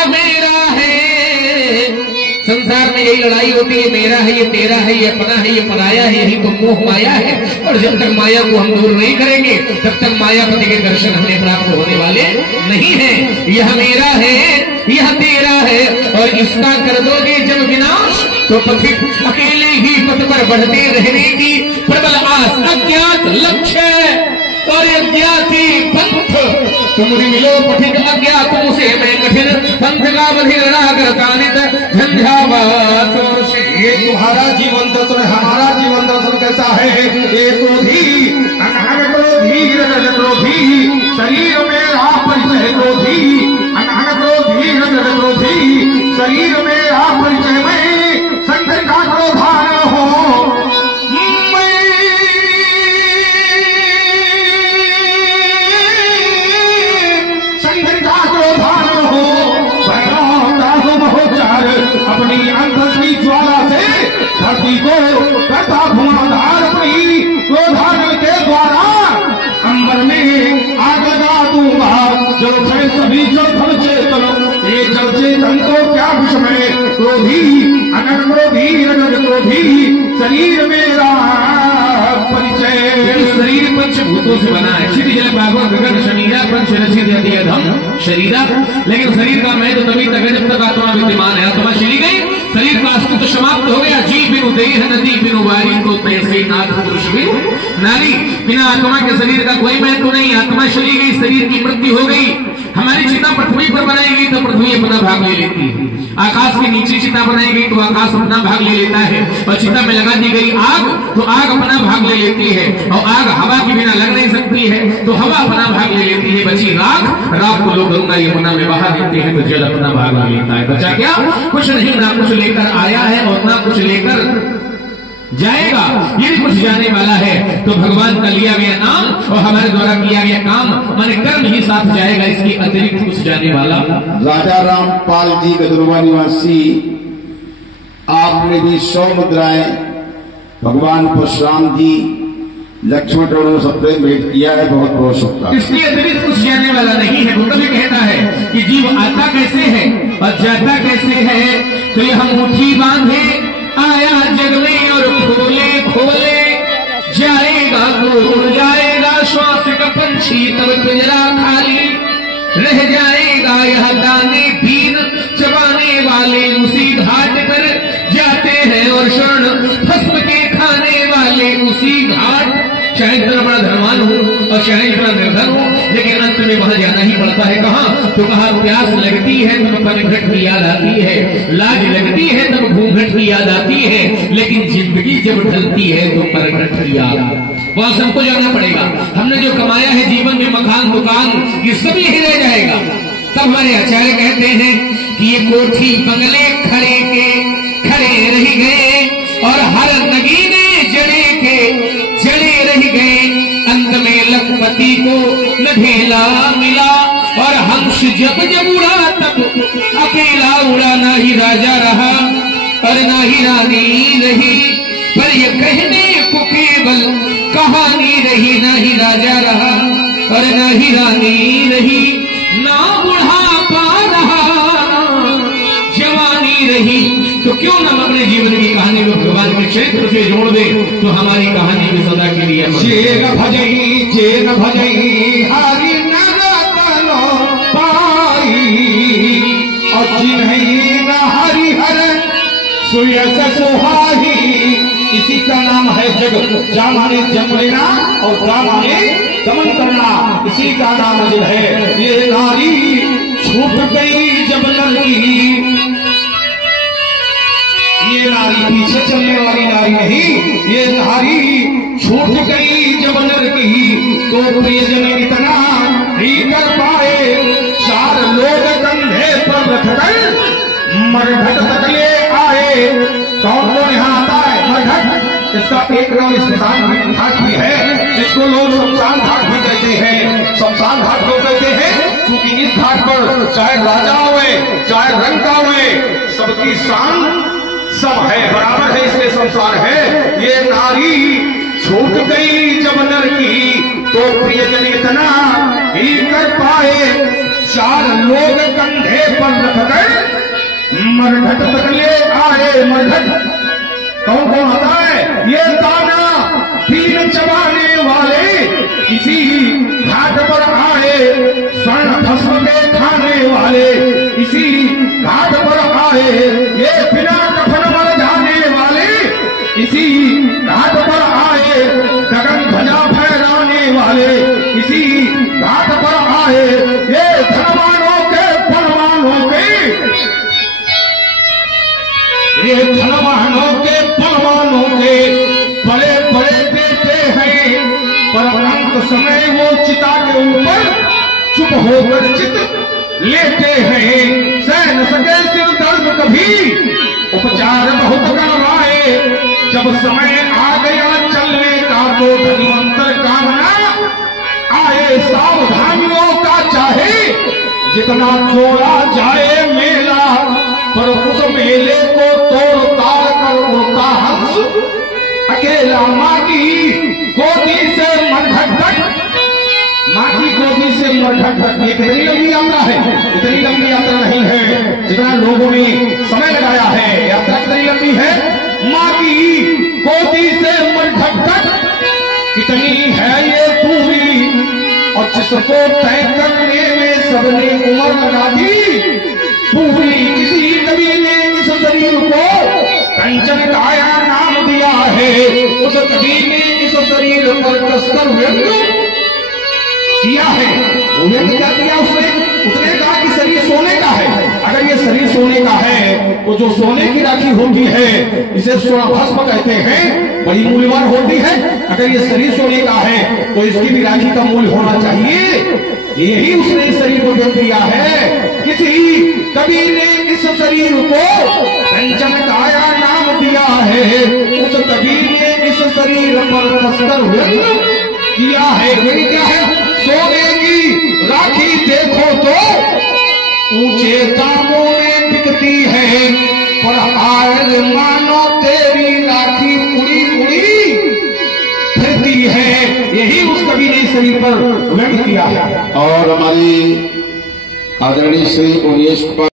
यह मेरा है। संसार में यही लड़ाई होती है, मेरा है, ये तेरा है, ये अपना है, ये पराया है, यही तो मोह माया है। और जब तक माया को हम दूर नहीं करेंगे तब तक मायापति के दर्शन हमें प्राप्त होने वाले नहीं है। यह मेरा है, यह तेरा है, और इसका कर दोगे जब विनाश तो पथिक अकेले ही पथ पर बढ़ते रहने की प्रबल आस। अज्ञात लक्ष्य और अज्ञाती पंथ, तुम मिलो पथिक अज्ञात मुझे मैं कठिन पंथ का बधिर करता नित झंझावात से। ये तुम्हारा जीवन दर्शन, हमारा जीवन दर्शन कैसा है? ये क्रोधी अनहन क्रोधी रजत क्रोधी, शरीर में आप परिचय क्रोधी, अनहन क्रोधी रजत क्रोधी, शरीर में आप परिचय में संघ का क्रोधान हो। अपनी अंदर की ज्वाला से धरती को करता घुमाधार, अपनी क्रोधानल के द्वारा अंबर में आग लगा दूंगा। जो थे सभी जल थल चेतन, ये जल चेतन को क्या विषमय क्रोधी अनर क्रोधी रजत क्रोधी, शरीर मेरा परिचय। शरीर पंचभूतों से बना है, क्षिति जल भागवत गगन शरीरा पंच रचित धम शरीरा। लेकिन शरीर का मैं तो तभी तक है जब तक आत्मा विद्यमान है। आत्मा चली गई, शरीर का अस्तित्व समाप्त हो गया। जीव बिनु देह नदी बिनु वारी को तैसे नाथ पुरुष बिनु नारी। बिना आत्मा के शरीर का कोई महत्व नहीं। आत्मा चली गई, शरीर की मृत्यु हो गई। हमारी चिता पृथ्वी पर बनाई गई तो पृथ्वी अपना भाग ले लेती है। आकाश के नीचे चिता बनाई गई तो आकाश अपना भाग ले लेता है। और चिता में लगा दी गई आग तो आग अपना भाग ले लेती है। और आग हवा के बिना लग नहीं सकती है तो हवा अपना भाग ले लेती है। बची राख, राख को लोग गंगा यमुना में बहा देते हैं तो जल अपना भाग ले लेता है। बचा क्या? कुछ नहीं, ना कुछ लेकर आया है और ना कुछ लेकर जाएगा। यदि कुछ जाने वाला है तो भगवान का लिया गया नाम और हमारे द्वारा किया गया काम माने कर्म ही साथ जाएगा, इसके अतिरिक्त कुछ जाने वाला। राजा रामपाल जी गदरुआ निवासी, आपने भी 100 मुद्राएं भगवान परशुराम जी लक्ष्मण टोड़ों सबसे भेंट किया है। बहुत बहुत शुभकामनाएं। इसके अतिरिक्त कुछ जाने वाला नहीं है। बुद्ध भी कहता है कि जीव आता कैसे है और जाता कैसे है, तो ये हम मुट्ठी बांधे आया जग में और खोले खोले जाएगा तो जाएगा। श्वास का पंछी तब पिंजरा खाली रह जाएगा। यह दाने बीन चबाने वाले उसी घाट पर जाते हैं और शरण भस्म के खाने वाले उसी घाट। चाहे इतना बड़ा धनवान हो और चाहे इतना निर्धन हो, लेकिन अंत में वहां जाना ही पड़ता है। कहाँ? तो कहा प्यास लगती है तब परिघट की याद आती है, लाज लगती है तब घूंघट की याद आती है, लेकिन जिंदगी जब ढलती है तो परिघट की याद। वहां सबको जाना पड़ेगा। हमने जो कमाया है जीवन में, मकान दुकान, ये सब यही रह जाएगा। तब हमारे आचार्य कहते हैं कि ये कोठी बंगले खड़े के खड़े रह गए और हर नगीने जड़े के जड़े रह गए। अंत में लखपति को न ढेला मिला और हंस जब जब उड़ा तब अकेला उड़ा। ना ही राजा रहा और ना ही रानी रही, पर ये कहने को केवल कहानी रही। ना ही राजा रहा और ना ही रानी रही, ना बुढ़ापा रहा जवानी रही। तो क्यों ना हम अपने जीवन की कहानी को भगवान के क्षेत्र से जोड़ दे तो हमारी कहानी भी सदा के लिए चेन भजई हरि नरतनो पाई और जिन्हीं न हरि हर सुयस सुहाई। इसी का नाम है जग। जा माने जन्म लेना और जा माने दमन करना, इसी का नाम जो है। ये नारी छूट गई जब नर की, ये नारी पीछे चलने वाली नारी नहीं, ये नारी छूट गई जब नर की। तो प्रियजन इतना ही कर पाए, 4 लोग कंधे पर रखकर मरघट तक ले आए। कौन कौन यहाँ आता है? मरघट, इसका एक नाम शमशान घाट भी है, जिसको लोग शमशान घाट भी कहते हैं। शमशान घाट क्यों कहते हैं? क्योंकि इस घाट पर चाहे राजा हुए चाहे रंग का हुए, सबकी शान सब है, बराबर है, इसलिए संसार है। ये नारी छूट गई जब नर की, तो प्रियजन इतना ही कर पाए, 4 लोग कंधे पर रखकर मरघट तक ले आए मरघट। कौन कौन आता है? ये दाना तीन चबाने वाले इसी घाट पर आए, स्वर्ण भस्म के खाने वाले इसी घाट पर आए, ये बिना कफन मर जाने वाले इसी घाट पर आए, गगन ध्वजा फहराने वाले इसी घाट पर आए, ये धनवानों के बलवानों के, ये धनवानों के बलवानों के बड़े बड़े बेटे हैं, पर अंत समय वो चिता के ऊपर चुप होकर चित लेते हैं। सह न सके सिर दर्द कभी उपचार बहुत करवाए, जब समय आ गया चलने का तो धन्वंतर कामना आए। सावधानियों का चाहे जितना जोड़ा जाए मेला, पर उस मेले को तोड़ ताड़ कर उड़ता हंस अकेला। माँ की गोदी से मरघट तक, माँ की गोदी से मरघट तक ये कितनी लंबी यात्रा है? इतनी लंबी यात्रा नहीं है जितना लोगों ने समय लगाया है। यात्रा कितनी लंबी है? माँ की गोदी से मरघट तक कितनी है ये दूरी, और जिसको तय करने में सबने उम्र लगा दी पूरी। किसी कवि ने इस शरीर को कंचन काया नाम दिया है, उस कवि ने इस शरीर पर कसकर व्यंग किया है। वो व्यंग क्या किया उसने कहा कि शरीर सोने का है। अगर ये शरीर सोने का है तो जो सोने की राखी होती है इसे स्वर्ण भस्म कहते हैं, बड़ी मूल्यवान होती है। अगर ये शरीर सोने का है तो इसकी भी राखी का मूल्य होना चाहिए। यही उसने इस शरीर को व्यंग किया है। किसी कवि ने इस शरीर को कंचन काया नाम दिया है, उस कवि ने इस शरीर पर कसकर व्यंग किया है। व्यंग क्या है? सोने की राखी देखो तो ऊंचे दामों में बिकती है, पर आज मानो तेरी राखी उड़ी उड़ी फिरती है। यही उस कवि ने शरीर पर व्यंग किया है। और हमारी आदरणीय श्री उमेश